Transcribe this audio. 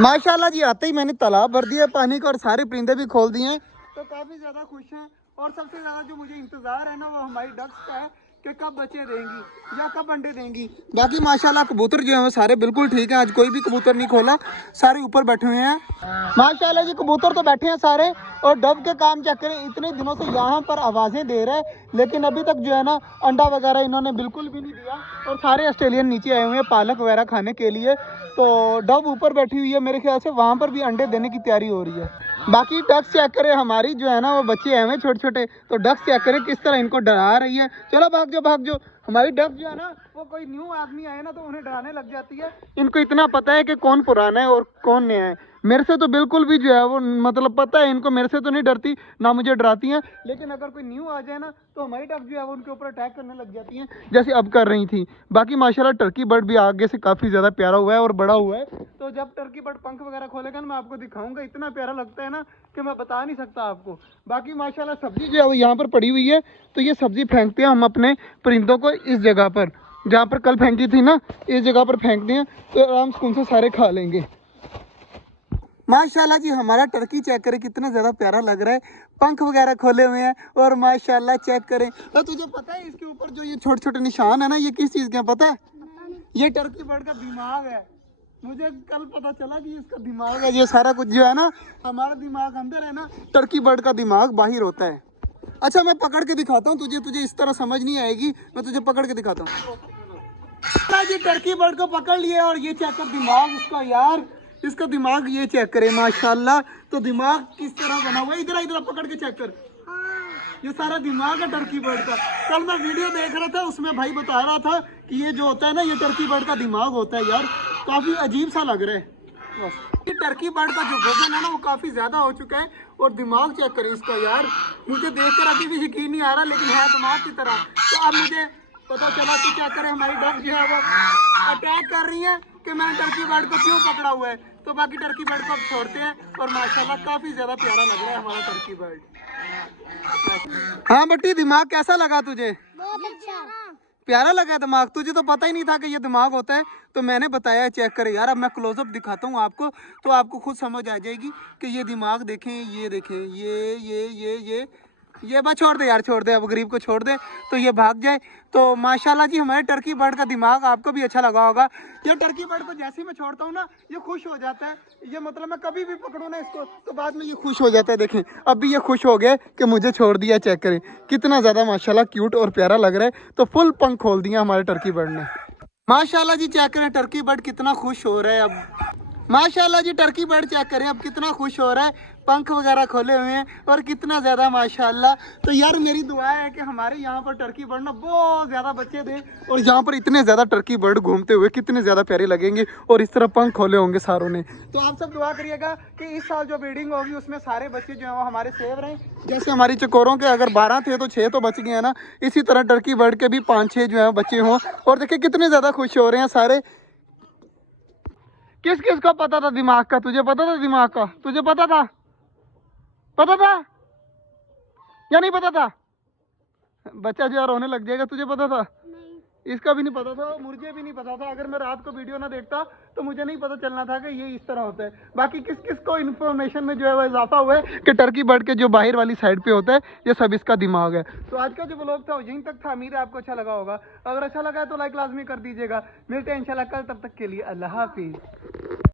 माशाल्लाह जी, आते ही मैंने तालाब भर दिया पानी का और सारे परिंदे भी खोल दिए हैं, तो काफ़ी ज़्यादा खुश हैं। और सबसे ज़्यादा जो मुझे इंतज़ार है ना, वो हमारी डक्स का है कि कब बच्चे देंगी या कब अंडे देंगी। बाकी माशाल्लाह कबूतर जो है वो सारे बिल्कुल ठीक हैं, आज कोई भी कबूतर नहीं खोला, सारे ऊपर बैठे हुए हैं। माशाल्लाह जी, कबूतर तो बैठे हैं सारे। और डब के काम चेक करें, इतने दिनों से यहाँ पर आवाज़ें दे रहे हैं, लेकिन अभी तक जो है ना अंडा वगैरह इन्होंने बिल्कुल भी नहीं दिया। और सारे ऑस्ट्रेलियन नीचे आए हुए हैं पालक वगैरह खाने के लिए, तो डब ऊपर बैठी हुई है, मेरे ख्याल से वहाँ पर भी अंडे देने की तैयारी हो रही है। बाकी डक्स चेक करें, हमारी जो है ना वो बच्चे आए हुए छोटे छोटे, तो डक्स चेक करें किस तरह इनको डरा रही है। चलो भाग जाओ भाग जाओ। हमारी डक जो है ना, वो कोई न्यू आदमी आए ना तो उन्हें डराने लग जाती है। इनको इतना पता है कि कौन पुराना है और कौन नया है। मेरे से तो बिल्कुल भी जो है वो मतलब पता है इनको, मेरे से तो नहीं डरती ना मुझे डराती हैं, लेकिन अगर कोई न्यू आ जाए ना तो हमारी डक जो है वो उनके ऊपर अटैक करने लग जाती हैं, जैसे अब कर रही थी। बाकी माशाल्लाह टर्की बर्ड भी आगे से काफ़ी ज़्यादा प्यारा हुआ है और बड़ा हुआ है, तो जब टर्की बर्ड पंख वगैरह खोलेगा ना मैं आपको दिखाऊंगा, इतना प्यारा लगता है ना कि मैं बता नहीं सकता आपको। बाकी माशाल्लाह सब्जी जो है वो यहाँ पर पड़ी हुई है, तो ये सब्जी फेंकते हैं हम अपने परिंदों को इस जगह पर, जहाँ पर कल फेंकी थी ना, इस जगह पर फेंकते हैं तो आराम से उनसे सारे खा लेंगे। माशाल्लाह जी, हमारा टर्की चेक करें कितना ज़्यादा प्यारा लग रहा है, पंख वगैरह खोले हुए हैं और माशाल्लाह चेक करें। और तुझे पता है इसके ऊपर जो ये छोटे छोटे निशान है ना, ये किस चीज़ के हैं पता है? ये टर्की बर्ड का दिमाग है। मुझे कल पता चला कि इसका दिमाग है। ये सारा कुछ जो है ना, हमारा दिमाग अंदर है ना, टर्की बर्ड का दिमाग बाहर होता है। अच्छा मैं पकड़ के दिखाता हूँ तुझे, तुझे इस तरह समझ नहीं आएगी, मैं तुझे पकड़ के दिखाता हूँ। जी टर्की बर्ड को पकड़ लिए और ये चेक कर दिमाग इसका यार, इसका दिमाग ये चेक करे माशाल्लाह, तो दिमाग किस तरह बना हुआ है। इधर इधर पकड़ के चेक कर, ये सारा दिमाग है टर्की बर्ड का। कल मैं वीडियो देख रहा था, उसमें भाई बता रहा था कि ये जो होता है ना, ये टर्की बर्ड का दिमाग होता है यार, काफ़ी अजीब सा लग रहा है। बस ये टर्की बर्ड का जो वजन है ना वो काफ़ी ज़्यादा हो चुका है, और दिमाग चेक करें इसका यार, मुझे देखकर अभी भी यकीन नहीं आ रहा, लेकिन है दिमाग की तरह। तो अब मुझे पता चला कि क्या करें, हमारी डक जो है वो अटैक कर रही है कि मैंने टर्की बर्ड को क्यों पकड़ा हुआ है। तो बाकी टर्की बर्ड को अब छोड़ते हैं, और माशाल्लाह काफ़ी ज़्यादा प्यारा लग रहा है हमारा टर्की बर्ड। हाँ बट्टी, दिमाग कैसा लगा तुझे? बहुत अच्छा, प्यारा लगा दिमाग? तुझे तो पता ही नहीं था कि ये दिमाग होता है, तो मैंने बताया चेक करे यार। अब मैं क्लोजअप दिखाता हूँ आपको, तो आपको खुद समझ आ जाएगी कि ये दिमाग देखें, ये देखें, ये बस छोड़ दे यार, छोड़ दे, अब गरीब को छोड़ दे तो ये भाग जाए। तो माशाल्लाह जी, हमारे टर्की बर्ड का दिमाग आपको भी अच्छा लगा होगा। ये टर्की बर्ड को जैसे ही मैं छोड़ता हूँ ना, ये खुश हो जाता है। ये मतलब मैं कभी भी पकड़ूँ ना इसको, तो बाद में ये खुश हो जाता है। देखें अब भी ये खुश हो गया कि मुझे छोड़ दिया। चेक करें कितना ज़्यादा माशाल्लाह क्यूट और प्यारा लग रहा है। तो फुल पंख खोल दिया हमारे टर्की बर्ड ने। माशाल्लाह जी, चेक करें टर्की बर्ड कितना खुश हो रहा है अब। माशाल्लाह जी, टर्की बर्ड चेक करें अब कितना खुश हो रहा है, पंख वगैरह खोले हुए हैं और कितना ज़्यादा माशाल्लाह। तो यार मेरी दुआ है कि हमारे यहाँ पर टर्की बर्ड ना बहुत ज़्यादा बच्चे दें, और यहाँ पर इतने ज़्यादा टर्की बर्ड घूमते हुए कितने ज़्यादा प्यारे लगेंगे, और इस तरह पंख खोले होंगे सारों ने। तो आप सब दुआ करिएगा कि इस साल जो ब्रीडिंग होगी उसमें सारे बच्चे जो है वो हमारे सेव रहें। जैसे हमारी चकोरों के अगर 12 थे तो 6 तो बच गए हैं ना, इसी तरह टर्की बर्ड के भी 5-6 जो है बच्चे हों। और देखिए कितने ज़्यादा खुश हो रहे हैं सारे। किस किस को पता था दिमाग का? तुझे पता था दिमाग का? तुझे पता था? पता था या नहीं पता था? बच्चा जो है रोने लग जाएगा। तुझे पता था? नहीं, इसका भी नहीं पता था, मुझे भी नहीं पता था। अगर मैं रात को वीडियो ना देखता तो मुझे नहीं पता चलना था कि ये इस तरह होता है। बाकी किस किस को इन्फॉर्मेशन में जो है वो इजाफा हुआ है कि टर्की बर्ड के जो बाहर वाली साइड पे होता है ये सब इसका दिमाग है। तो आज का जो व्लॉग था यहीं तक था, उम्मीद है आपको अच्छा लगा होगा। अगर अच्छा लगा है तो लाइक लाजमी कर दीजिएगा। मिलते हैं इंशाल्लाह कल, तब तक के लिए अल्लाह हाफिज़।